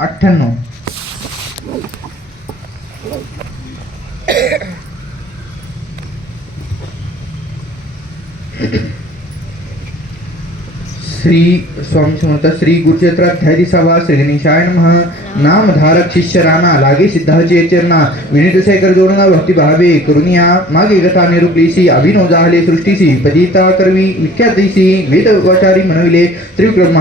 98. श्री स्वामी समर्थ श्री गुरुचरित्राध्यायी सभा श्री गणेशाय नमः. नामधारक शिष्य राणा लागे सिद्धाचे चरणा विनीत शेखर जोडना भक्ती भावे करुनिया मागे गथा निरुपलीसी अभिनव जाहले सृष्टीसी पदिता करवी विख्यातीसी वेद वाचारी म्हणविले त्रिविक्रम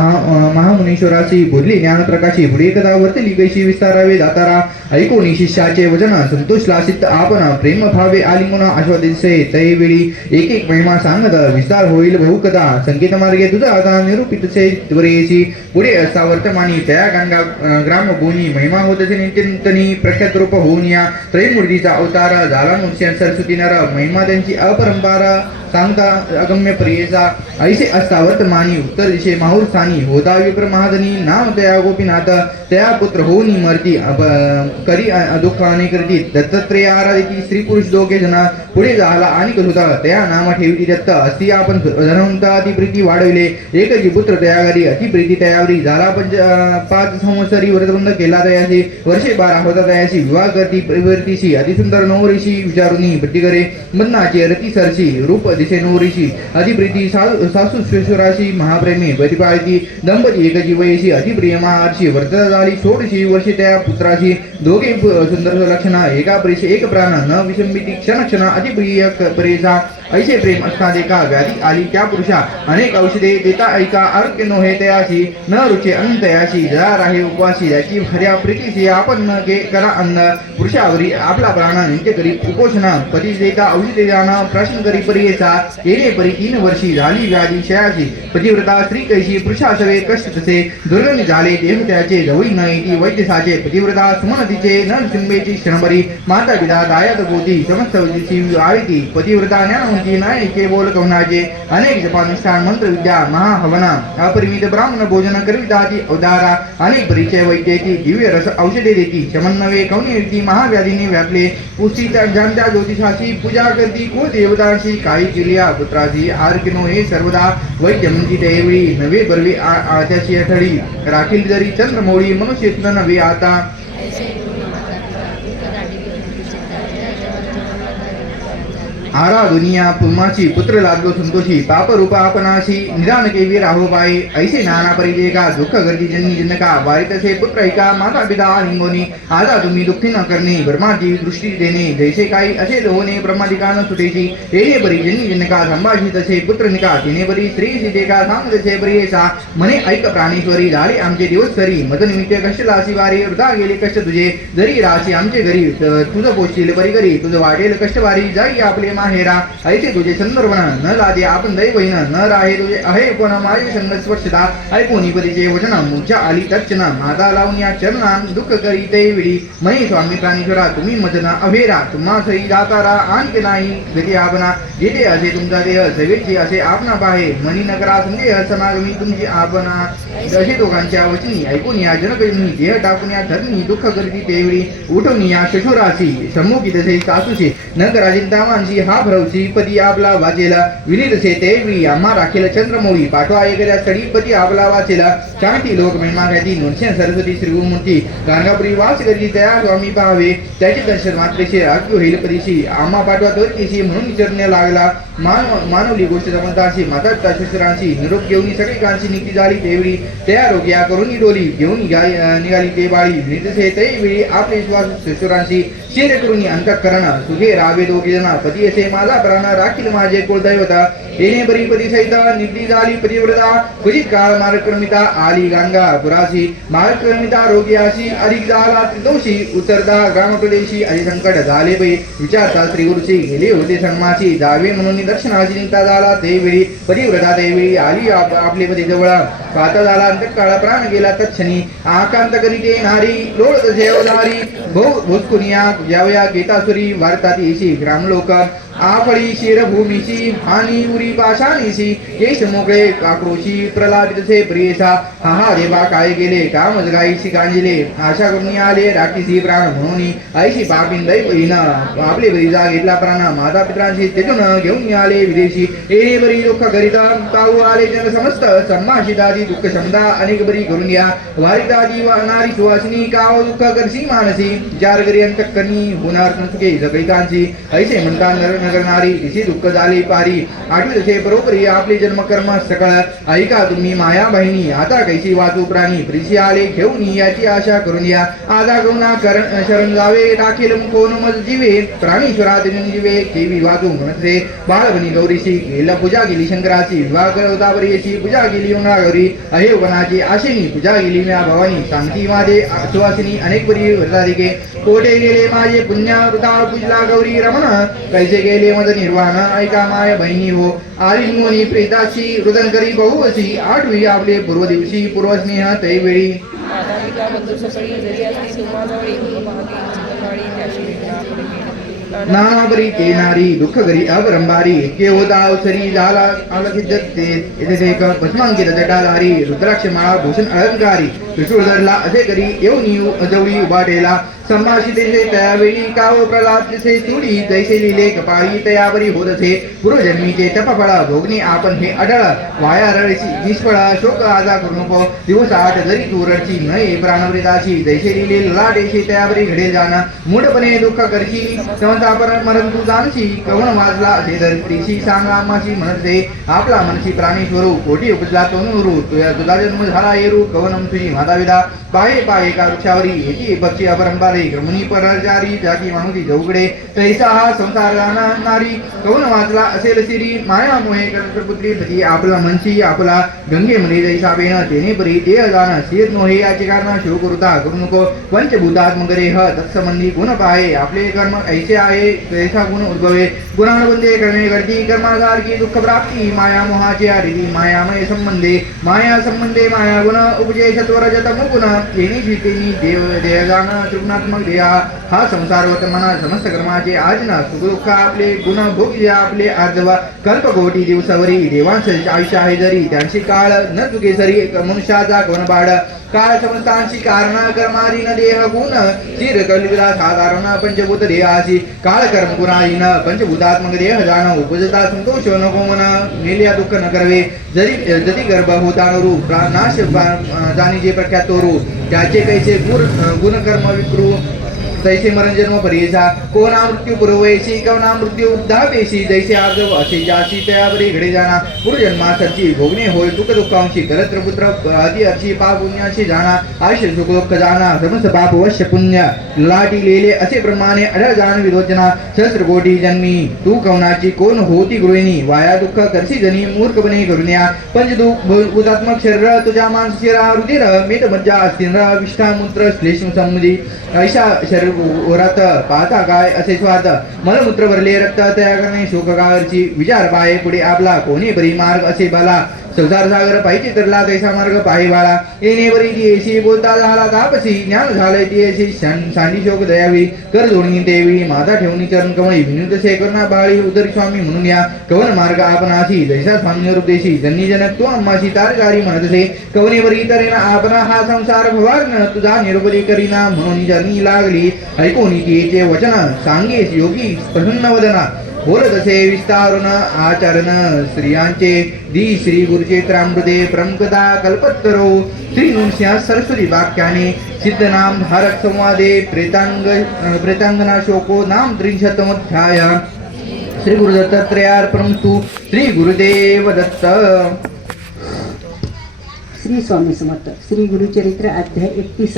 महामुनीश्वरासी बोलली ज्ञान प्रकाशी पुढे कथा वर्तली कैशी विस्तारावे दातारा ऐकोनी शिष्याचे वचन संतोष लासित आपण प्रेम भावे आलिंगन आश्वादिसे तैवेळी एक एक महिमा सांगत विस्तार होईल बहुकथा संकेत मार्गे तुझा आता निरूपितसे त्वरेसी पुढे असता वर्तमानी तया गंगा ग्राम भूनी महिमा होतसे नित्यंतनी प्रख्यात रूप होऊन या त्रयमूर्तीचा अवतार झाला मुख्य सरस्वती नर महिमा त्यांची अपरंपार सांगता अगम्य प्रियेचा ऐसे असता वर्तमानी उत्तर दिशे माहुर स्थानी होता विप्र महादनी नाम तया गोपीनाथ तया पुत्र होऊन मरती करी दुःख अनेक करती दत्तात्रेय आराधिती स्त्री पुरुष दोघे जण पुढे झाला आणि होता तया नाम ठेवती दत्त असती आपण धनवंत अतिप्रीती वाढविले एकची पुत्र तयागारी अतिप्रीती तयावरी झाला 5 संवत्सरी व्रतबंध केला तयाशी वर्षे 12 होता तयाशी विवाह करती प्रवृत्तीशी अतिसुंदर नवरीशी विचारुनी भट्टी करे मदनाचे रती सरशी रूप दिसे नवरीशी अतिप्रीती सासू श्वेश्वराशी महाप्रेमी प्रतिपाळती दंपती एकची वयशी अतिप्रिय महार्षी वर्तता झाली 16 वर्षे त्या पुत्राशी दोघे सुंदर लक्षणा एका प्रेषे एक प्राण न विसंबिती क्षण क्षण अतिप्रिय परेसा ऐसे प्रेम असता देखा व्याधी आली त्या पुरुषा अनेक औषधे देता ऐका आरोग्य नोहे तयाशी न रुचे अन्न तयाशी जरा राहे उपवासी याची भर्या प्रीतीशी आपण न गे करा अन्न पुरुषावरी आपला प्राण नित्य करी उपोषणा पती देता औषधे जाणं प्रश्न करी परियेचा येणे परी 3 वर्षी झाली व्याधी शयाची पतिव्रता स्त्री कैशी पुरुषासवे कष्ट तसे दुर्गमी झाले देह त्याचे जवळी न येती वैद्यसाचे पतिव्रता सुमनतीचे न सिंबेची क्षणभरी माता पिता दायात गोती समस्त वैद्यची आविती पतिव्रता ज्ञान नाही केवळ कवनाचे अनेक जपानुष्ठान मंत्र विद्या महाहवना अपरिमित ब्राह्मण भोजन करविताची अवतारा अनेक परिचय वैद्याची दिव्य रस औषधे देती शमन्नवे कवनी व्यक्ती महाव्याधीने व्यापले पुस्तित जाणत्या ज्योतिषाची पूजा करती कुलदेवताची काही किर्या पुत्राची आरकिनो हे सर्वदा वैद्य म्हणती त्यावेळी नवे बरवे त्याची अठळी राखील जरी चंद्रमौळी मनुष्य नवे आता आरा दुनिया पुमाची पुत्र लागलो संतोषी पाप रूपा आपणाशी निदान केवी राहो पाये ऐसे नाना परिजय का दुःख गर्दी जन्मी जनका वारितसे पुत्र ऐका माता पिता लिंगोनी आजा तुम्ही दुःखी न करणे ब्रह्माची दृष्टी देणे जैसे काही असे होणे ब्रह्मादिका न सुटेची येणे परी जन्मी जनका संभाषी तसे पुत्र निका तिने परी स्त्री सीते का सांग तसे परियेचा म्हणे ऐक प्राणेश्वरी झाले आमचे दिवस करी मदनिमित्त कष्ट लासी वारी वृथा गेले कष्ट तुझे जरी राशी आमचे घरी तुझं पोचतील परी करी तुझं वाटेल कष्टवारी जाई आपले माहेरा ऐसे तुझे संदर्भन न लादे आपण दैवहीन न राहे तुझे अहे पण माझे संग स्पर्शता ऐकून परीचे वचन मुख्या आली तक्षण माता लावून या चरणा दुःख करी दैविडी मही स्वामी प्राणेश्वरा तुम्ही मजना अभेरा तुम्हा सई दातारा आणखी नाही गती आपणा जेथे असे तुमचा देह सवेची असे आपणा पाहे मनी नकरा संदेह समागमी तुमची आपणा असे दोघांच्या वचनी ऐकून या जनकजनी देह टाकून या धरणी दुःख करती तेवढी उठवून या शशुराशी सम्मुखी तसे सासूशी न करा चिंतामांशी हा भरवशी पती आपला वाचेला विनीत से तेवढी आम्हा राखेल चंद्रमौळी पाठवा एखाद्या स्थळी पती आपला वाचेला शांती लोक महिमा ख्याती नृसिंह सरस्वती श्रीगुमूर्ती गाणगापुरी वास करी तया स्वामी पाहावे त्याचे दर्शन मात्रेशी आज्ञ होईल परीशी आम्हा पाठवा तोरकीशी म्हणून विचारण्या लागला मानवली गोष्ट समजताशी माता शस्त्रांशी निरोप घेऊन सगळी कांशी निघती झाली तेवढी त्या रोग्या करून डोली घेऊन निघाली ते बाळी निर्देश त्यावेळी आपले श्वास शस्त्रांशी शेर करून अंतःकरण सुखे रावे दोघे जना पती असे माझा प्राण राखील माझे कुलदैवता येणे बरी पती सहित निघती झाली पतिव्रता क्वचित काळ मार्गक्रमिता आली गंगा पुराशी मार्गक्रमिता रोग्याशी अधिक झाला दोषी उतरता ग्रामप्रदेशी असे संकट झाले पै विचारता श्री गुरुशी गेले होते सन्माची जावे म्हणून दर्शनाची निघता झाला तेवेळी पतिव्रता त्यावेळी आली आपले पती जवळ पाहता झाला अंतकाळ प्राण गेला तत्क्षणी आकांत करीते नारी लोळत जेवधारी भोजकुनिया यावया गीतासुरी वार्ताती ग्रामलोक आपळी शिरभूमीची हानी उरी पाशानीसी केश मोकळे आक्रोशी प्रलापितसे प्रियेसा हा देवा काय गेले कामच गायीशी गांजिले आशा करून आले राखीसी प्राण म्हणून ऐशी पापीन दैवहीन आपले बरी जा घेतला प्राण माता पित्रांशी तेजून घेऊन आले विदेशी येणे बरी दुःख करिता ताऊ आले जन समस्त सम्माशी दादी दुःख क्षमता अनेक बरी करून या वारिदादी नारी सुवासिनी काव दुःख करसी मानसी जार घरी अंतकरणी होणार संसुके जगैकांची ऐसे म्हणता नगर नारी तिची दुःख झाली पारी आठवी तसे बरोबरी आपले जन्म कर्म सकळ ऐका तुम्ही माया बहिणी आता कैसी वाचू प्राणी प्रिसी आले घेऊन याची आशा करून या आजा गौना शरण जावे टाकेल कोण मज जीवे प्राणीश्वरा जीवे केवी वाचू म्हणते बाळबनी गौरीशी गेला पूजा केली शंकराची विवाह गौदावरीची पूजा केली उन्हागौरी अहे वनाची आशिनी पूजा केली म्या भवानी सांगती माझे सुवासिनी अनेक बरी व्रताधिके कोठे गेले माझे पुण्य वृता पूजला गौरी रमण कैसे गेले मद निर्वाण ऐका माय बहिणी हो आली मुनी प्रेताची रुदन करी बहुवशी आठवी आपले पूर्व दिवशी पूर्वस्नेह तैवेळी नाबरी केनारी दुःख घरी अवरंबारी के होता अवसरी झाला अलखिजते भस्मांकित जटाधारी रुद्राक्ष माळा भूषण अलंकारी त्रिशूळ धरला असे करी येऊन अजवळी उभाटेला संभाषिते त्यावेळी काव प्रलापसे चुडी जैसे लिहिले कपाळी तयावरी होत असे पूर्वजन्मीचे तपफळ भोगणी आपण हे अडळ वाया रळशी निष्फळ शोक आजा करू नको दिवस आठ जरी तू रडची नये प्राणवृताची जैसे लिहिले ललाटेशी तयावरी घडेल जाणं मूढपणे दुःख करशी समतापर मरण तू जानशी कवण वाजला असे धरतीशी सांगा आम्हाशी म्हणते आपला मनशी प्राणेश्वरू कोटी उपजला तोनुरू तुझा जन्म झाला येरू कवनम तुझी माताविदा पाये पाये का वृक्षावरी येती पक्षी अपरंपारे मुनी परचारी जाती माणुकी जवगडे तैसा हा संसार नारी कवन वाचला असेल सिरी माया मोहे कर्तपुत्री पती आपला मनशी आपला गंगेमध्ये जैसा बेन तेने परी देह जाण शेत नोहे याचे कारण शिव करुता करू नको पंचभूतात्मक देह तत्संबंधी गुण पाहे आपले कर्म ऐसे आहे तैसा गुण उद्भवे गुणानुबंधे करणे करती कर्मासारखी दुःख प्राप्ती माया मोहाची हरिती मायामय संबंधे माया संबंधे माया गुण उपजे सत्वर जतम गुण तेनी तेनी देव देह जाण त्रिगुणात्मक देहा हा संसार वर्तमाना समस्त कर्माचे आजना सुख दुःख आपले गुण भोगी आपले आर्जवा कल्पकोटी दिवसावरी देवांचे आयुष्य आहे जरी त्यांची काळ न चुके सरी मनुष्याचा कोणबाड काळ समस्तांची कारण कर्माधीन देह गुण चिर कलिला साधारण पंचभूत देहाशी काळ कर्म गुणाधीन पंचभूतात्मक देह जाण उपजता संतोष नको मन मेलिया दुःख न करवे जरी जती गर्भ होता नरू नाश जाणीचे प्रख्यात रू त्याचे कैसे गुण कर्म विक्रू तैसे मरण जन्म परियेसा कोणा मृत्यू पुरवयसी कवना मृत्यू उद्धापेशी जैसे आर्जव असे जाशी तयावरी घडे जाणा पूर्वजन्मासरची भोगणे होय दुःख दुःखांशी करत्र पुत्र आदी अर्शी पाप पुण्याशी जाणा आयुष्य सुख दुःख जाणा समस्त पाप वश्य पुण्य लाटी लेले असे प्रमाणे अढळ जाण विरोचना सहस्र कोटी जन्मी तू कवनाची कोण होती गृहिणी वाया दुःख करशी जनी मूर्खपणे करुण्या पंचभूतात्मक शरीर तुझ्या मानस शिरा रुधिर मेद मज्जा अस्थिर विष्ठा मूत्र श्लेष संबंधी ऐशा शरीर ओरात पाहता काय असे स्वार्थ मलमूत्र भरले रक्त तयार करणे शोककावरची विचार पाहे पुढे आपला कोणी परी मार्ग असे बाला संसार सागर पाहिजे तरला तैसा मार्ग पाहि बाळा येणे बरी ती बोलता झाला तापसी ज्ञान झाले ती सांडी शोक दयावी कर जोडणी देवी माता ठेवणी चरण कमळी विनुत शेखरणा बाळी उदरी स्वामी म्हणून या कवन मार्ग आपणाशी जैसा स्वामी रूपदेशी जन्नी जनक तू अम्माशी तारकारी म्हणत असे कवने बरी तरेना आपणा हा संसार भवान तुझा निरुपरी करीना म्हणून जर्नी लागली ऐकून कीचे वचन सांगेस योगी प्रसन्न वदना बोलत असे विस्तारुन आचरण स्त्रियांचे दी श्री गुरुचेत्रामृते प्रमुखता कल्पत्तरो श्री नृसिंह सरस्वती वाक्याने सिद्ध नाम धारक संवादे प्रेतांगना शोको नाम 33 श्री गुरुदत्तात्रेयार्पणमस्तु श्री गुरुदेव दत्त. श्री स्वामी समर्थ. श्री गुरुचरित्र अध्याय 31.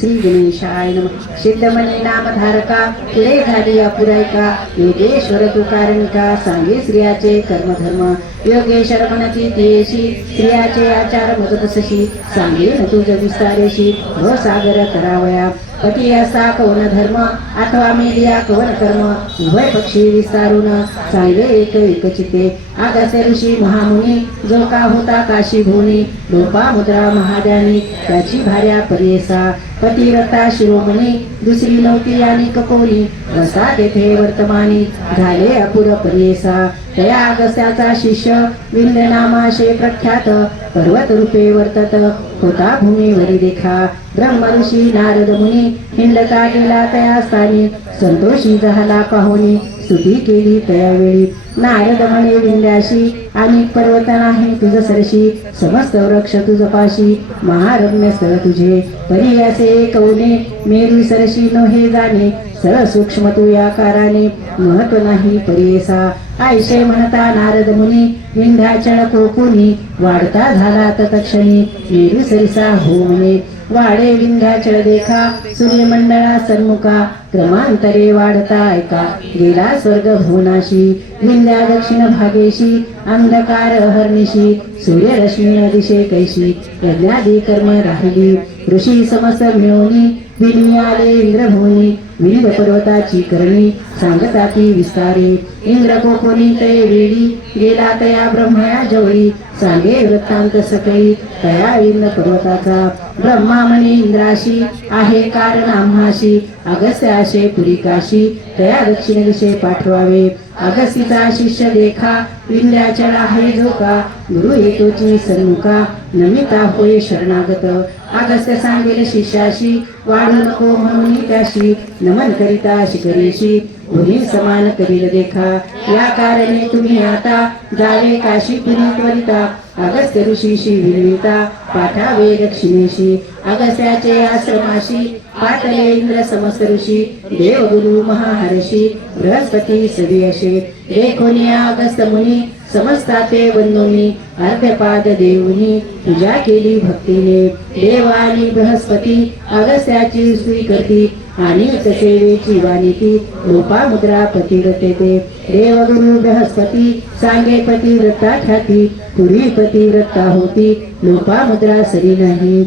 श्री गणेशाय नमः. सिद्धमणी नामधारका पुढे झाली अपुरायका योगेश्वर तू कारणिका सांगे स्त्रियाचे कर्मधर्म योगेश्वर म्हणती तेशी स्त्रियाचे आचार मजतसशी सांगे न तुझ विस्तारेशी भवसागर करावया पती असा कवन धर्म अथवा मेलिया कवन कर्म उभय पक्षी विस्तारून सांगे एक चिते आगस्त्य ऋषी महामुनी जो का होता काशी भूनी लोपा मुद्रा महाजानी त्याची भार्या परेसा पतिव्रता शिरोमणी दुसरी नव्हती आणि कपोली वसा तेथे वर्तमानी झाले अपुर परेसा तया अगस्त्याचा शिष्य विंध्य नामाशे प्रख्यात पर्वत रूपे वर्तत होता भूमीवरी देखा ब्रह्म ऋषी नारद मुनी हिंडता गेला तया स्थानी संतोषी झाला पाहुनी स्तुती केली त्यावेळी नारद म्हणे विंध्याशी आणि पर्वत नाही तुझ सरशी समस्त वृक्ष तुझ पाशी महारम्य स्थळ तुझे परी असे कवने मेरू सरशी नो हे जाणे सरळ सूक्ष्म तू या काराने महत्व नाही परेसा आयशे म्हणता नारद मुनी विंध्याचल कोपुनी वाढता झाला तत्क्षणी मेरू सरिसा हो म्हणे वाडे विंध्याचल देखा सूर्यमंडळा सन्मुखा क्रमांतरे वाढता ऐका गेला स्वर्ग भुवनाशी विंध्या दक्षिण भागेशी अंधकार हरनिशी सूर्यरश्मी दिशे कैशी यज्ञादी कर्म राहिली ऋषी समस्त मिळवणी विनी आले इंद्रभूनी विंध्य पर्वताची करणी सांगता ती विस्तारे इंद्र कोपोनी तय वेळी गेला तया ब्रह्मया जवळी सांगे वृत्तांत सकळी तया विंध्य पर्वताचा ब्रह्मा म्हणे इंद्राशी आहे कारण आम्हाशी अगस्त्याशे पुरी काशी तया दक्षिण दिशे पाठवावे अगस्तीचा शिष्य देखा विंध्याचल आहे झोका गुरु हेतोची सन्मुखा नमिता होय शरणागत अगस्त्य सांगेल शिष्याशी वाढू नको म्हणून त्याशी नमन करिता शिखरेशी उन्ही समान करील देखा या कारणे तुम्ही आता जावे काशी पुरी त्वरिता अगस्त्य ऋषीशी विनविता पाठावे दक्षिणेशी अगस्त्याचे आश्रमाशी पाठले इंद्र समस्त ऋषी देवगुरु महाहर्षी बृहस्पती सदियशे देखोनिया अगस्त मुनी समस्ताते वंदोनी अर्घ्यपाद देऊनी पूजा केली भक्तीने देवानी बृहस्पती अगस्त्याची स्वीकृती आणि सेवेची वाणीती लोपा मुद्रा पतिव्रते देवगुरु बृहस्पती सांगे पतिव्रता ख्याती पुढी पतिव्रता होती लोपा मुद्रा सरी नाही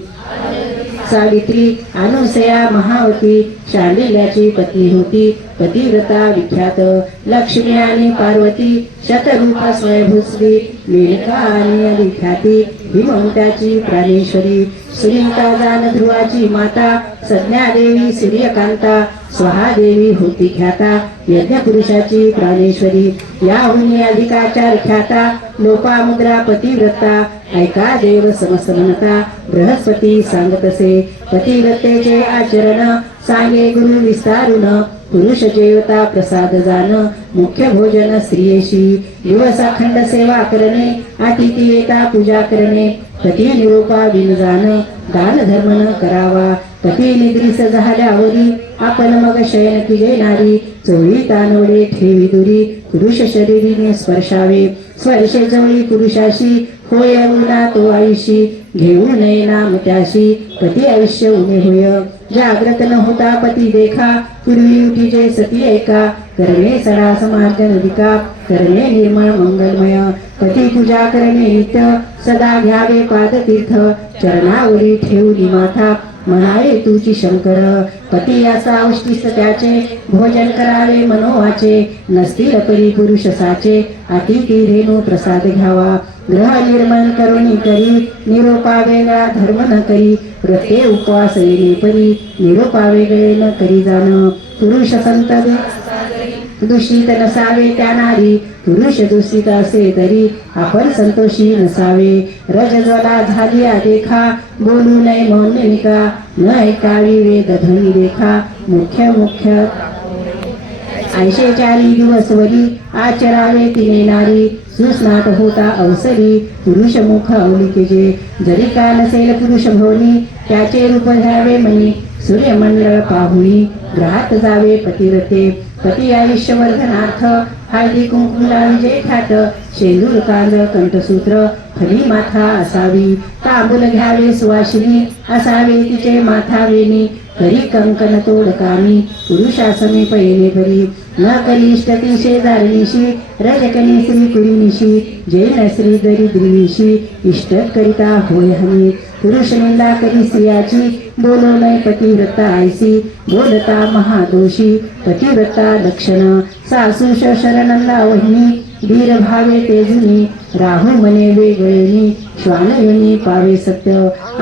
सावित्री अनुसया महावती शांडिल्याची पत्नी होती पतिव्रता विख्यात लक्ष्मी आणि पार्वती शतरूप स्वयंभूश्री मेनका आणि अधिख्याती हिमवंताची प्राणेश्वरी सुनीता जान ध्रुवाची माता सज्ञा देवी सूर्यकांता स्वाहा देवी होती ख्याता यज्ञ पुरुषाची प्राणेश्वरी याहून अधिकाचार ख्याता लोपा मुद्रा पतिव्रता ऐका देव समस्त म्हणता बृहस्पती सांगत असे पतिव्रतेचे आचरण सांगे गुरु विस्तारून पुरुष जेवता प्रसाद जाण मुख्य भोजन स्त्रियेशी दिवस अखंड सेवा करणे अतिथी येता पूजा करणे पती निरोपा विन जाण दान धर्म न करावा पती निद्रिस झाल्यावरी आपण मग शयन केले नारी चोळी तानवडे ठेवी दुरी पुरुष शरीरीने स्पर्शावे स्पर्शे जवळी पुरुषाशी होय उना तो आयुषी घेऊ नये नाम त्याशी पती आयुष्य उमे होय जाग्रत न होता पती देखा पूर्वी उठीचे सती ऐका करणे सडा समार्जन अधिका करणे निर्मळ मंगलमय पती पूजा करणे नित्य सदा घ्यावे पाद तीर्थ चरणावरी ठेवली माथा म्हणावे तुची शंकर पती असा उष्टिस्त त्याचे भोजन करावे मनोवाचे नसतील परी पुरुष साचे अतिथी रेणू प्रसाद घ्यावा ग्रह निर्मळ करुणी करी निरोपा वेगळा धर्म न करी व्रते उपवास येणे परी निरोपा वेगळे न करी जाण पुरुष संत दूषित नसावे त्या नारी पुरुष दूषित असे तरी आपण संतोषी नसावे रजज्वला झाली देखा बोलू नये मौनिका न ऐकावी वेद ध्वनी देखा मुख्य 80 दिवसवरी आचरावे तिने नारी सुस्नाट होता अवसरी पुरुष मुख अवलिकेजे जरी का नसेल पुरुष भोनी त्याचे रूप घ्यावे मनी सूर्यमंडळ पाहुणी ग्रहात जावे पतिव्रते पती आयुष्यवर्धनार्थ हळदी कुंकुला विजय ठाट शेंदूर कांद कंठसूत्र फली माथा असावी तांबूल घ्यावे सुवासिनी असावे तिचे माथावेणी करी कंकण तोड कामी पुरुषासमी पहिने भरी न कनिष्ठ ती शेजारणीशी रजकनी श्री कुळीनिशी जैन श्री दरिद्रीनिशी इष्ट करिता होय हमी पुरुष निंदा करी स्त्रियाची बोलो नये पतिव्रता आयसी बोलता महादोषी पतिव्रता लक्षण सासू शरणंदा वहिनी धीर भावे तेजुनी राहू मने वेगळेनी श्वानयोनी पावे सत्य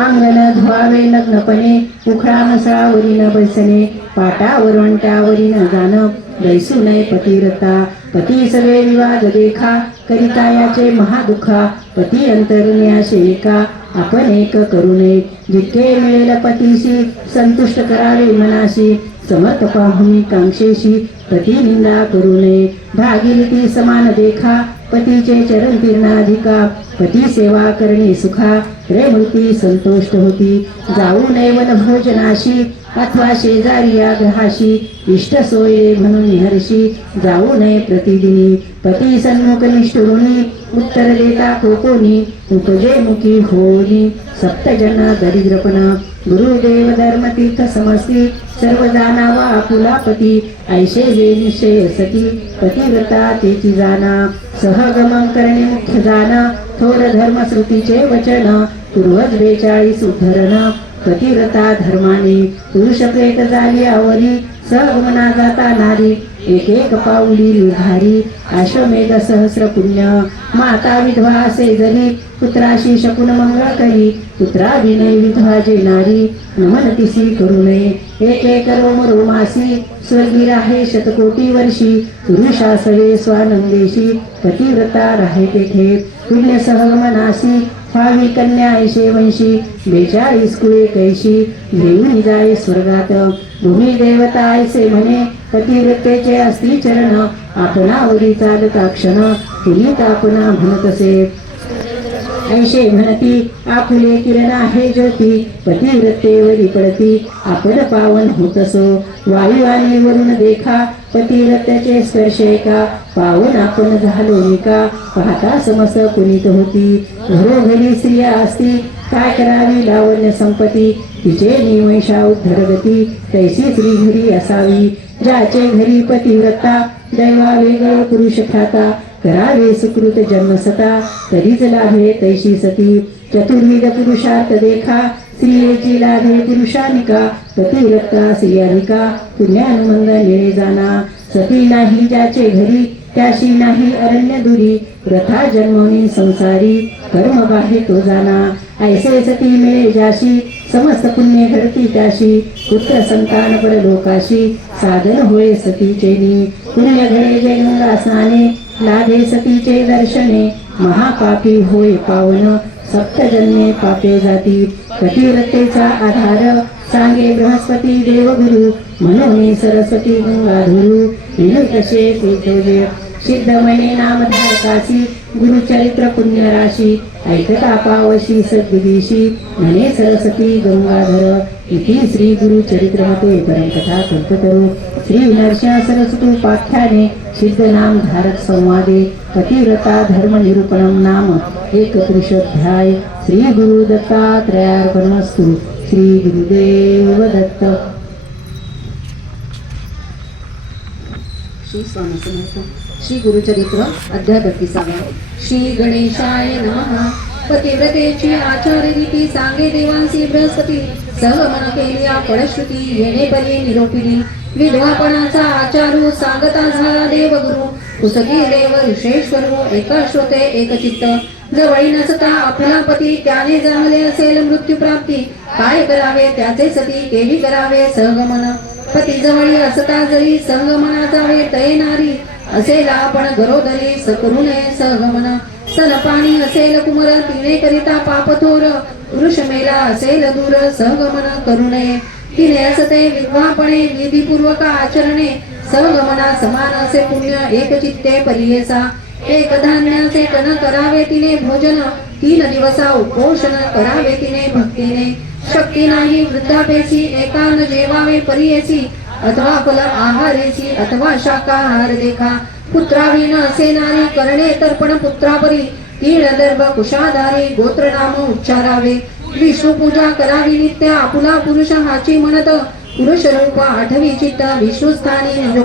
अंगण धुवावे नग्नपणे उखळा मसळावरी न बैसणे पाटावर वंट्यावरी न जाणं बैसू नये पतिव्रता पती सगळे विवाद देखा करिता याचे महादुखा पती अंतरुण्याशे एका आपण एक करू नये जितके मिळेल पतीशी संतुष्ट करावे मनाशी समर्थ पाहुनी कांक्षेशी पती निंदा करू नये भागीरथी समान देखा पतीचे चरण तीर्णाधिका पती सेवा करणे सुखा प्रेमृती संतोष्ट होती जाऊ नये वन भोजनाशी अथवा शेजारी या ग्रहाशी इष्ट सोयरे म्हणून निहर्षी जाऊ नये प्रतिदिनी पती सन्मुख निष्ठुरुनी उत्तर देता कोकोनी उपजे मुखी होनी सप्तजन दरिद्रपणा गुरुदेव धर्मतीर्थ समस्ती सर्व जाणावा आपुला पती ऐशे जे निश्चय सती पतिव्रता तेची जाना सहगमन करणे मुख्य जाना थोर धर्मश्रुतीचे वचन पूर्वज 42 उद्धरण पतिव्रता धर्माने पुरुष प्रेत झाली आवरी सहगमना जाता नारी एक एक पाऊली निर्धारी अश्वमेध सहस्र पुण्य माता विधवा असे जरी पुत्राशी शकुन मंगळ करी पुत्राभिनय विधवा जे नारी नमन तिसी करू नये एक एक रोम रोमासी स्वर्गी राहे शतकोटी वर्षी पुरुषा सवे स्वानंदेशी पतिव्रता राहे तेथे पुण्य सहगमनासी फावी कन्या ऐशे वंशी 42 कुळे कैशी घेऊन जाय स्वर्गात भूमी देवता ऐसे म्हणे पतिव्रतेचे असती चरण आपणावरी चालता क्षण पुनीत आपणा म्हणतसे ऐशे म्हणती आपुले किरण आहे ज्योती पतिव्रतेवरी पडती आपण पावन होतसो वायू आणि वरून देखा पतिव्रतेचे स्पर्शे का पावन आपण झालो निका पाहता समस पुनीत होती घरोघरी स्त्रिया असती काय करावी लावण्य संपत्ती तिचे निवैषा उद्धरगती तैसी स्त्री घरी असावी ज्याचे घरी पतिव्रता दैवा वेगळ पुरुष ख्याता करावे सुकृत जन्मसता तरीच लाभे तैशी सती चतुर्विध पुरुषार्थ देखा स्त्रियेची लाभे पुरुषानिका पतिव्रता स्त्रियानिका पुण्यानुमंद निळे जाना सती नाही ज्याचे घरी त्याशी नाही अरण्य दुरी प्रथा जन्मोनी संसारी कर्म बाहे तो जाना ऐसे सती मिळे ज्याशी समस्त पुण्य घडती त्याशी पुत्र संतान परलोकाशी साधन होय सतीचेनी पुण्य घडे जे गंगा स्नाने लाभे सतीचे दर्शने महापापी होय पावन सप्तजन्मे पापे जाती पतिव्रतेचा आधार सांगे बृहस्पती देवगुरु म्हणून सरस्वती गंगाधुरु विनु तसे तेजोजे सिद्धमणे नामधारकासी गुरुचरित्र पुण्यराशी ऐकता पावशी सद्विदिशी म्हणे सरस्वती गंगाधर इति श्री गुरुचरित्रमते परमकथा कल्पतरू श्री नरसिंह सरस्वतोपाख्याने सिद्ध नाम धारक संवादे पतिव्रता धर्म निरूपणम नाम एक पुरुषोध्याय श्री गुरु दत्तात्रयार्पणमस्तु श्री गुरुदेव दत्त श्री स्वामी समर्थ श्री गुरुचरित्र अध्याय 32 श्री गणेशाय नमः पतिव्रतेची आचार रीती सांगे देवांसी बृहस्पती सहमन केल्या फलश्रुती येणे बली निरोपिली विधवापणाचा आचारू सांगता झाला देवगुरु पुसकी देव ऋषेश्वर एक श्रोते एक चित्त जवळी नसता आपला पती त्याने जमले असेल मृत्यू प्राप्ती काय करावे त्याचे सती केली करावे सहगमन पती जवळी असता जरी सहगमना जावे तये नारी असेल आपण गरोदरी सकरू नये सहगमन स्तनपाणी असेल कुमर तिने करिता पापथोर वृष मेला असेल दूर सहगमन करू नये तिने असते विधवापणे विधीपूर्वक आचरणे सहगमना समान असे पुण्य एक चित्ते परियेसा एक धान्याचे कण करावे तिने भोजन 3 दिवसा उपोषण करावे तिने भक्तीने शक्ती नाही वृद्धापेसी एकान जेवावे परियेसी अथवा फल आहारेसी अथवा शाकाहार देखा पुत्राविन असे नारी करणे तर्पण पुत्रापरी तीळ दर्भ कुशाधारी गोत्र नाम उच्चारावे विष्णू पूजा करावी नित्य आपुला पुरुष हाची म्हणत पुरुष रूप आठवी चित्त विष्णू स्थानी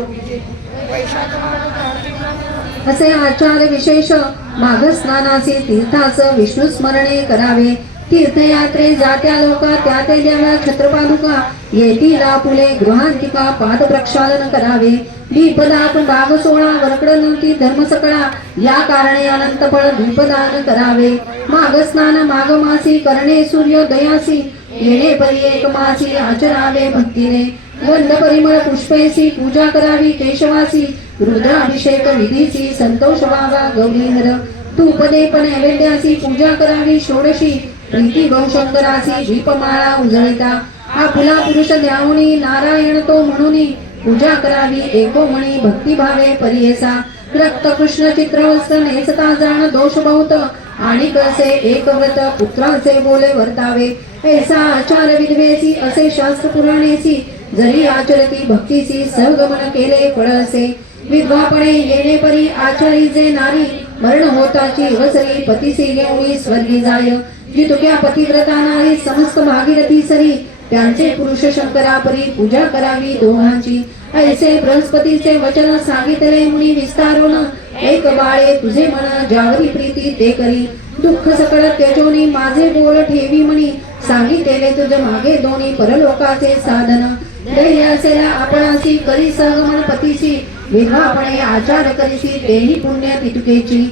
असे आचार विशेष माघ स्नानासी तीर्थास विष्णू स्मरणे करावे तीर्थयात्रे जात्या लोका त्या ते देवा छत्रपादुका येतील आपुले गृहांतिका पाद प्रक्षालन करावे दीपदाप बाग 16 वरकड नव्हती धर्मसकळा या कारणे अनंत फळ दीपदान करावे माघ स्नान माघ मासी करणे सूर्योदयासी येणे परी एक मासी आचरावे भक्तीने गंध परिमळ पुष्पेसी पूजा करावी केशवासी रुद्राभिषेक विधीची संतोष व्हावा गौरीहर तूपदेप नैवेद्यासी पूजा करावी षोडशी प्रीती गौशंकरासी दीपमाळा उजळिता आपुला पुरुष द्यावणी नारायण तो म्हणून पूजा करावी एकोमणी भक्तिभावे परियेसा रक्त कृष्ण चित्रवस्त्र नेसता जाण दोष बहुत आणि कसे एक व्रत पुत्राचे बोले वर्तावे ऐसा आचार विधवेसी असे शास्त्र पुराणेसी जरी आचरती भक्तीसी सहगमन केले फळ असे विधवापणे येणे परी आचारी जे नारी मरण होताची वसरी पतीसी घेऊनी स्वर्गी जाय जितुक्या पतिव्रता नारी समस्त भागीरथी सरी त्यांचे पुरुष शंकरापरी पूजा करावी दोघांची ऐसे बृहस्पतीचे वचन सांगितले मुनी विस्तारून एक बाळे तुझे मन ज्यावरी प्रीती ते करी दुःख सकळ त्यजोनी माझे बोल ठेवी म्हणी सांगितले तुझ मागे दोन्ही परलोकाचे साधन दैर्य असेला आपणासी करी सहगमन पतीसी विधवापणे आचार करीसी तेही पुण्य तितुकेची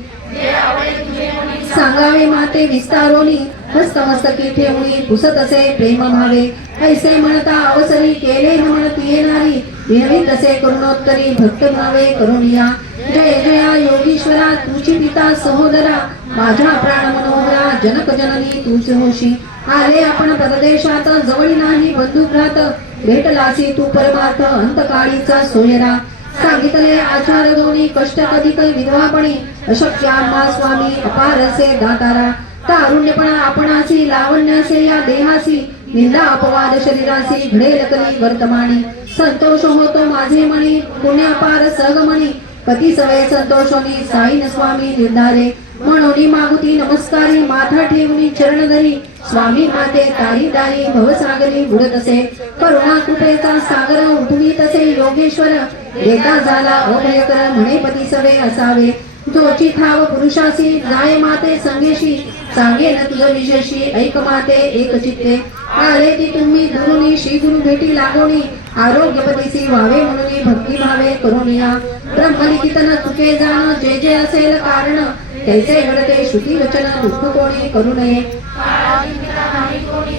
सांगावे माते विस्तारोनी हस्तमस्तकी ठेवणी पुसत असे प्रेम भावे ऐसे म्हणता अवसरी केले म्हणती येणारी विनवी तसे करुणोत्तरी भक्त भावे करुणिया जय जया योगीश्वरा तुझी पिता सहोदरा माझ्या प्राण मनोहरा जनक जननी तूच होशी आले आपण परदेशात जवळ नाही बंधू भ्रात भेटलासी तू परमार्थ अंतकाळीचा सोयरा सांगितले आचार दोन्ही कष्ट कधिक विधवापणी अशक्य आम्हा स्वामी अपार असे दातारा तारुण्यपणा आपणासी लावण्यासे या देहासी निंदा अपवाद शरीरासी घडेल कली वर्तमानी संतोष होतो माझे मणी पुण्यापार सहगमणी पती सवय संतोषोनी साईन स्वामी निर्धारे म्हणून मागुती नमस्कारी माथा ठेवणी चरण धरी स्वामी माते तारी दारी भवसागरी बुडत असे करुणा कृपेचा सागर उठवीत असे योगेश्वर देता झाला अभयकर म्हणे पती सवे असावे जोची ठाव पुरुषासी जाय माते संगेशी सांगे न तुझ विशेषी ऐक माते एक चित्ते आले ती तुम्ही गुरुनी श्री गुरु भेटी लागोनी आरोग्यपतीसी व्हावे म्हणून भक्ती भावे करुनिया ब्रह्मलिखित न चुके जाण जे जे असेल कारण त्याचे घडते श्रुती वचन दुःख कोणी करू नये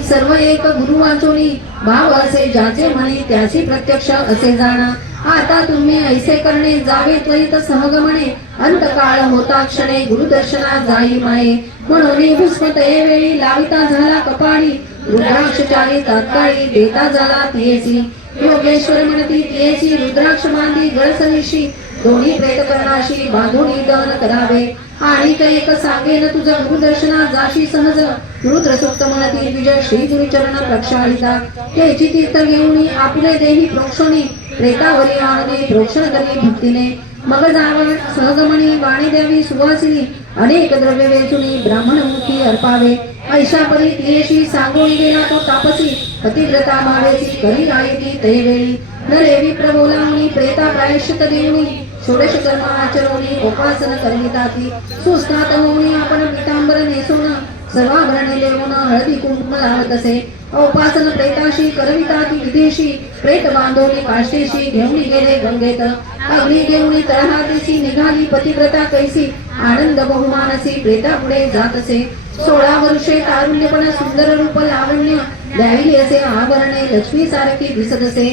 सर्व एक गुरु वाचोनी भाव असे ज्याचे म्हणे त्याची प्रत्यक्ष असे जाणा आता तुम्ही ऐसे करणे जावे त्वरित सहगमने अंतकाळ होता क्षणे गुरुदर्शना जाई माये म्हणून भुस्मत वेळी लाविता झाला कपाळी रुद्राक्ष चारी तात्काळी देता झाला तियेसी योगेश्वर म्हणती तियेसी रुद्राक्ष बांधी गळसनीशी दोन्ही प्रेत करणाशी बांधून दहन करावे आणि एक सांगेन तुझ गुरुदर्शना जाशी सहज रुद्र सुक्त म्हणती विजय श्री गुरुचरण प्रक्षाळिता त्याची तीर्थ घेऊन आपले देही प्रोक्षणी प्रेतावरी आणणे प्रोक्षण करी भक्तीने मग जावं सहगमणी वाणी द्यावी सुवासिनी अनेक द्रव्य वेचुनी ब्राह्मणमुखी अर्पावे ऐशा परी तियेशी सांगून गेला तो तापसी पतिव्रता भावेसी करी आयती तैवेळी नरे विप्र बोलावणी प्रेता प्रायश्चित देऊनी षोडश कर्म आचरवणी उपासन करविताती सुस्नात होऊनी आपण पितांबर नेसोन सर्वाभरणे लेवून हळदी कुंकुम लावत असे उपासन प्रेताशी करविताती विदेशी प्रेत बांधवली काष्टेशी घेऊन गेले गंगेत अग्नी घेऊन तळहातीशी निघाली पतिव्रता कैसी आनंद बहुमानसी प्रेता पुढे जात असे 16 वर्षे तारुण्यपणा सुंदर रूप लावण्य द्यावी असे आभरणे लक्ष्मी सारखी दिसत असे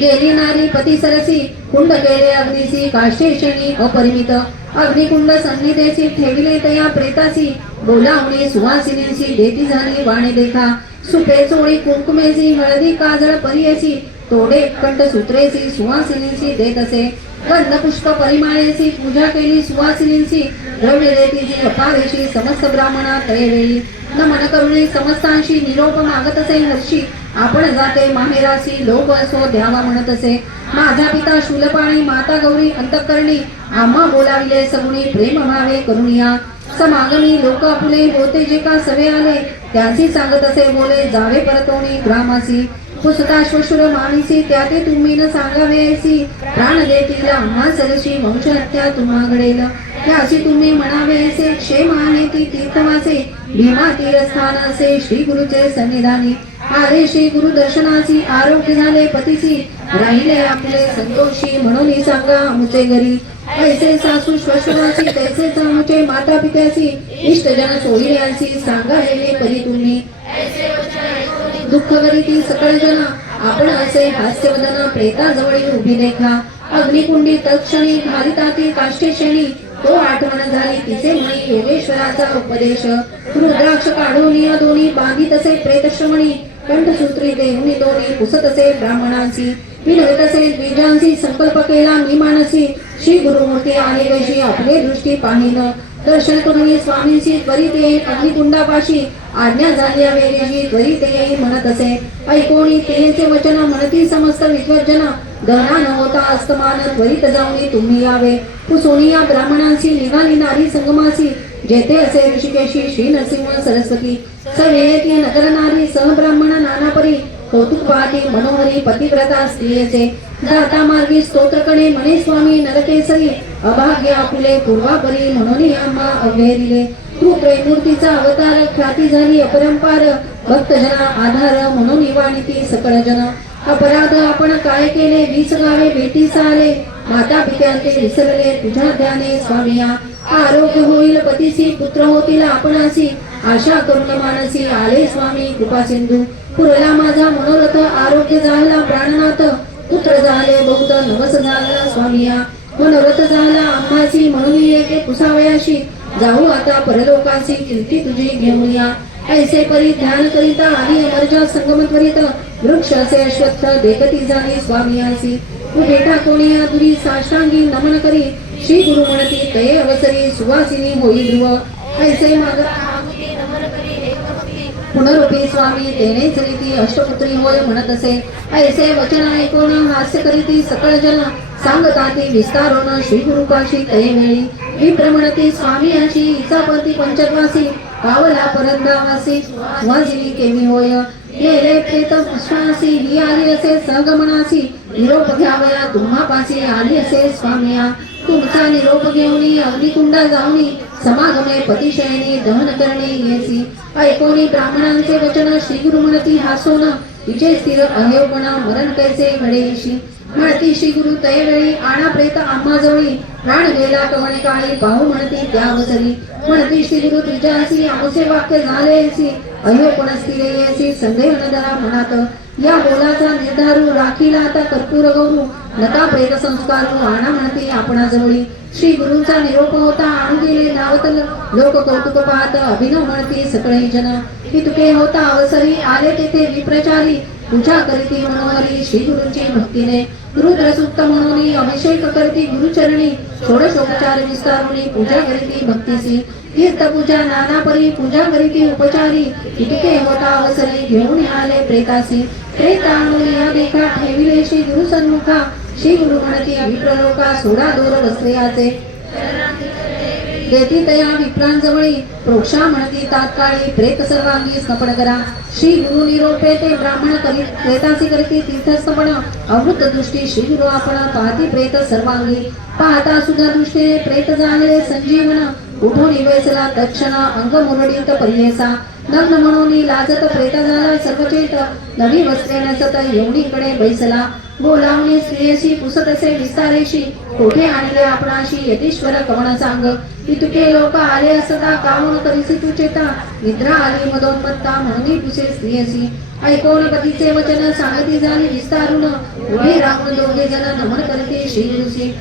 गेली नारी पती सरसी कुंड केले अग्निसी काष्टेशनी अपरिमित अग्निकुंड सन्निधेसी ठेविले तया प्रेतासी बोलावणी सुवासिनीसी देती झाली वाणे देखा सुपे चोळी कुंकुमेसी हळदी काजळ परियेसी तोडे कंठ सूत्रेसी सुवासिनीसी देत असे गंध पुष्प परिमाळेसी पूजा केली सुवासिनींची द्रव्य देतीची अपारेशी समस्त ब्राह्मणा तयवेळी नमन करुणी समस्तांशी निरोप मागत असे हर्षी आपण जाते माहेरासी लोक असो द्यावा म्हणत असे. माझा पिता शूलपाणी माता गौरी अंतःकरणी आम्हा बोलाविले सगुणी प्रेम भावे करुणिया. समागमी लोक आपुले होते जे का सवे आले त्यांची सांगत असे बोले जावे परतोणी ग्रामासी. पुसताश्वशुर माणिसी त्या ते तुम्ही न सांगावेसी. प्राण देतील आम्हा सरशी वंशहत्या तुम्हा घडेल त्याशी तुम्ही म्हणावेसे. क्षेम आहे ती तीर्थवासे भीमा तीरस्थान असे श्री गुरुचे सन्निधानी. आले श्री गुरु दर्शनासी आरोग्य झाले पतीसी. राहिले आपले संतोषी म्हणून सांगा आमचे घरी. ऐसे सासू श्वशुराची तैसेच आमचे माता पित्यासी. इष्टजन सोयऱ्यांसी सांगायले परी तुम्ही. दुःख करीती सकळ जन आपण असे हास्यवदन प्रेताजवळी उभी देखा. अग्निकुंडी तत्क्षणी घालिता ती काष्ठेक्षणी. तो आठवण झाली तिचे म्हणी योगेश्वराचा उपदेश. रुद्राक्ष काढून या दोन्ही बांधित असे प्रेतश्रमणी. कंठसूत्री देहुनी दोन्ही पुसत असे ब्राह्मणांची. विनवित असे द्विजांची संकल्प केला मी मानसी. श्री गुरुमूर्ती आले कशी आपले दृष्टी पाहिन. दर्शन करून स्वामींची त्वरित येईल अग्निकुंडापाशी. आज्ञा झाली वेगेशी त्वरित येईल म्हणत असे. ऐकोणी तेचे वचन म्हणती समस्त विद्वज्जन. दहना न होता अस्तमान त्वरित जाऊन तुम्ही यावे. पुसोनी या ब्राह्मणांची निघाली नारी संगमासी. जेथे असे ऋषिकेशी श्री नरसिंह सरस्वती. सवेती नगर नारी सहब्राह्मण नानापरी. कौतुक पाहती मनोहरी पतिव्रता स्त्रियेचे. जाता मार्गी स्तोत्रकडे म्हणे स्वामी नरकेसरी. अभाग्य आपुले पूर्वापरी म्हणून आम्हा अव्हेरिले. तू त्रैमूर्तीचा अवतार ख्याती झाली अपरंपार. भक्तजना आधार म्हणून वाणिती सकळ जन. अपराध आपण काय केले 20 गावे भेटीस आले. माता पित्यांचे विसरले तुझ्या ध्याने स्वामिया. आरोग्य होईल पतीसी पुत्र होतील आपणासी. आशा करुण मानसी आले स्वामी कृपा सिंधू. पुरला माझा मनोरथ आरोग्य झाला प्राणनाथ. पुत्र झाले बहुत नवस झाला स्वामिया. मनोरथ झाला आम्हासी म्हणून येते पुसावयाशी. जाऊ आता परलोकासी कीर्ती तुझी घेऊन या. ऐसे परी ध्यान करिता आली अमरजा संगमत्वरित. वृक्ष असे अश्वत्थ देखती झाली स्वामियासी. उभे ठाकोनिया दुरी साष्टांगी नमन करी. श्री गुरु म्हणती तये अवसरी सुवासिनी होई ध्रुव. ऐसे माग पुनरुपी स्वामी तेनेच रीती अष्टपुत्री होय म्हणत असे. ऐसे वचन ऐकून हास्य करीती सकळ जन. सांगता ती विस्तारोन श्री गुरुपाशी तये वेळी. विप्र म्हणती स्वामी अशी इचापती पंचक्वासी. पावला परंदावासी वाजिली केमी होय. गेले प्रेत विश्वासी ही आली असे सहगमनासी. निरोप घ्यावया तुम्हा पासी आली असे स्वामिया. तुमचा निरोप घेऊनी अग्निकुंडा जाऊनी. समागमे पतिशयनी दहन करणे येसी. ऐकोनी ब्राह्मणांचे वचन श्री गुरु म्हणती हासोन. तिचे स्थिर अहेवपणा मरण कैसे घडेशी. म्हणती श्री गुरु तयवेळी आणा प्रेत आम्हा जवळी. प्राण गेला कवणे काळी पाहू म्हणती त्यावसरी. म्हणती श्री गुरु तुझ्यासी आमचे वाक्य झालेसी. अहेवपण स्थिर येसी संदेह न धरा मनात. या बोलाचा निर्धारू राखीला आता कर्पूर गौरू. नका प्रेत संस्कारू आणा म्हणती आपणा जवळी. श्री गुरूंचा निरोप होता आणू गेले नावतल. लोक कौतुक पाहत अभिनव म्हणती सकळे जन. हितुके होता अवसरी आले तेथे विप्रचारी. पूजा करीती मनोहरी श्री गुरूंची भक्तीने. रुद्र सूक्त म्हणून अभिषेक करती गुरुचरणी. षोडशोपचार विस्तारुणी पूजा करीती भक्तीसी. तीर्थ पूजा नाना परी पूजा करीती उपचारी. इतके होता अवसरी घेऊन आले प्रेतासी. प्रेताणून या देखा ठेविले श्री गुरु सन्मुखा. श्री गुरु म्हणती विप्रलोका सोडा दोर वस्त्रियाचे. देती तया विप्रांजवळी. प्रोक्षा म्हणती तात्काळी प्रेत सर्वांगी स्नपन करा. श्री गुरु निरोपे ते ब्राह्मण करी प्रेतासी करती तीर्थस्थपन. अमृत दृष्टी श्री गुरु आपण पाहती प्रेत सर्वांगी. पाहता सुद्धा दृष्टीने प्रेत झाले संजीवन. उठून वेसला तक्षण अंग मुरडीत परियेसा. नग्न म्हणून लाजत प्रेत झाला सर्वचेत. नवी वस्त्रे नसत येवणीकडे बैसला. बोलावणी स्त्रियेशी पुसत असे विस्तारेशी. कोठे आणले आपणाशी यतीश्वर कवण सांग. इतके लोक आले असता कामून करीसी तू चेता. निद्रा आली मदोन्मत्ता म्हणून पुसे स्त्रियेशी. ऐकोन पतीचे वचन सांगती झाली विस्तारून. उभे राहून दोघे जण नमन करते श्री गुरुसी.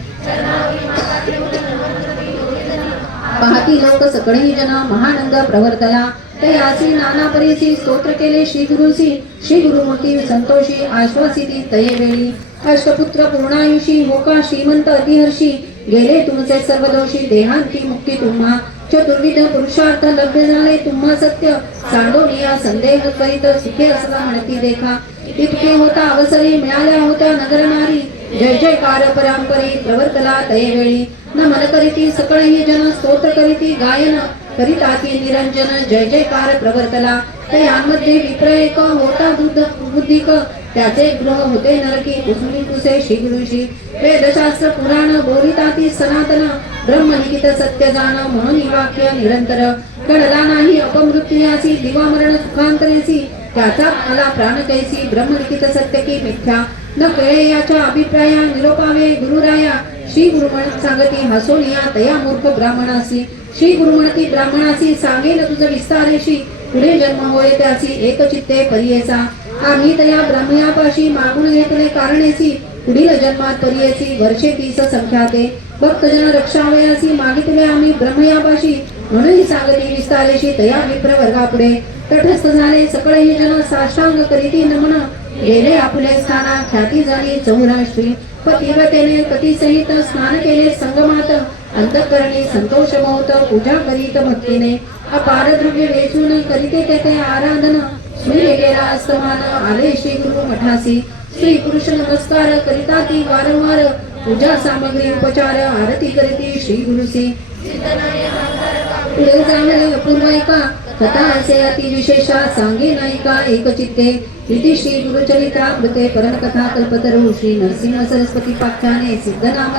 पाहती लोक सकळी जन महानंद प्रवर्तला. तयासी नाना परीसी स्तोत्र केले श्री गुरुसी. श्री गुरुमूर्ती संतोषी आश्वासिती तये वेळी. अष्टपुत्र पूर्णायुषी होका श्रीमंत अतिहर्षी. गेले तुमचे सर्व दोषी देहांती मुक्ती तुम्हा. चतुर्विध पुरुषार्थ लभ्य झाले तुम्हा सत्य सांडोनिया संदेह करीत सुखे असला म्हणती देखा इतके होता अवसरी मिळाल्या होत्या नगर नारी जय जयकार परंपरी प्रवर्तला तयवेळी नमन करीती सकळही जन स्तोत्र करीती गायन करीताती निरंजन जय जयकार प्रवर्तला तयांमध्ये विप्र एक होता बुद्धिक त्याचे गृह होते नरकी कुसुमी कुसे श्री गुरुशी वेदशास्त्र पुराण बोलिताती सनातन ब्रह्मलिखित सत्य जाण म्हणून वाक्य निरंतर कळला नाही अपमृत्यूयासी दिवा मरण सुखांतरेसी त्याचा मला प्राण कैसी ब्रह्मलिखित सत्य की मिथ्या न कळे याच्या अभिप्राया निरोपावे गुरुराया श्री गुरुमण सांगती हसोनिया तया मूर्ख ब्राह्मणासी श्री गुरुमणती ब्राह्मणासी सांगेल तुझ विस्तारेशी पुढे जन्म होय त्यासी एक चित्ते परियेसा आम्ही तया ब्रह्मयापाशी मागून घेतले कारणेसी पुढील जन्मात परियेसी वर्षे 30 संख्याते भक्तजन रक्षावयासी मागितले आम्ही ब्रह्मयापाशी म्हणून सांगती विस्तारेशी तया विप्र वर्गापुढे तटस्थ झाले सकळही जन साष्टांग करीती नमन गेले आपले स्थाना ख्याती झाली चौराष्ट्री पतिव्रतेने पती सहित स्नान केले संगमात अंतःकरणी संतोष मोहत पूजा करीत भक्तीने अपार द्रव्य वेचून करीते तेथे आराधन सूर्य गेला अस्तमान आले श्री गुरु मठासी श्री पुरुष नमस्कार करिता ती वारंवार पूजा सामग्री उपचार आरती करीती श्री गुरुसी पुढे जाणले अपूर्व एका कथा असे अति विशेषा सांगे नायिका एक चित्ते इति श्री गुरुचरित्रामृते परम कथा कल्पतरू श्री नरसिंह सरस्वती पाख्याने सिद्धनाम